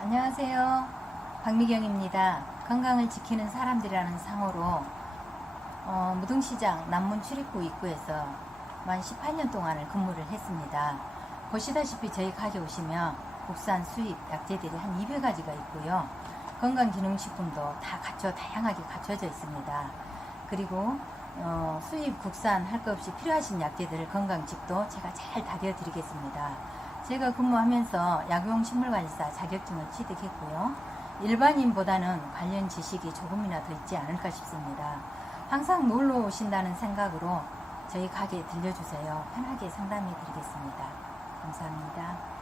안녕하세요. 박미경입니다. 건강을 지키는 사람들이라는 상호로 어, 무등시장 남문 출입구 입구에서 만 18년 동안을 근무를 했습니다. 보시다시피 저희 가게 오시면 국산 수입 약재들이 한 200가지가 있고요. 건강기능식품도 다 갖춰 다양하게 갖춰져 있습니다. 그리고 어, 수입 국산 할 것 없이 필요하신 약재들을 건강집도 제가 잘 다려 드리겠습니다. 제가 근무하면서 약용식물관리사 자격증을 취득했고요. 일반인보다는 관련 지식이 조금이나 더 있지 않을까 싶습니다. 항상 놀러 오신다는 생각으로 저희 가게에 들려주세요. 편하게 상담해 드리겠습니다. 감사합니다.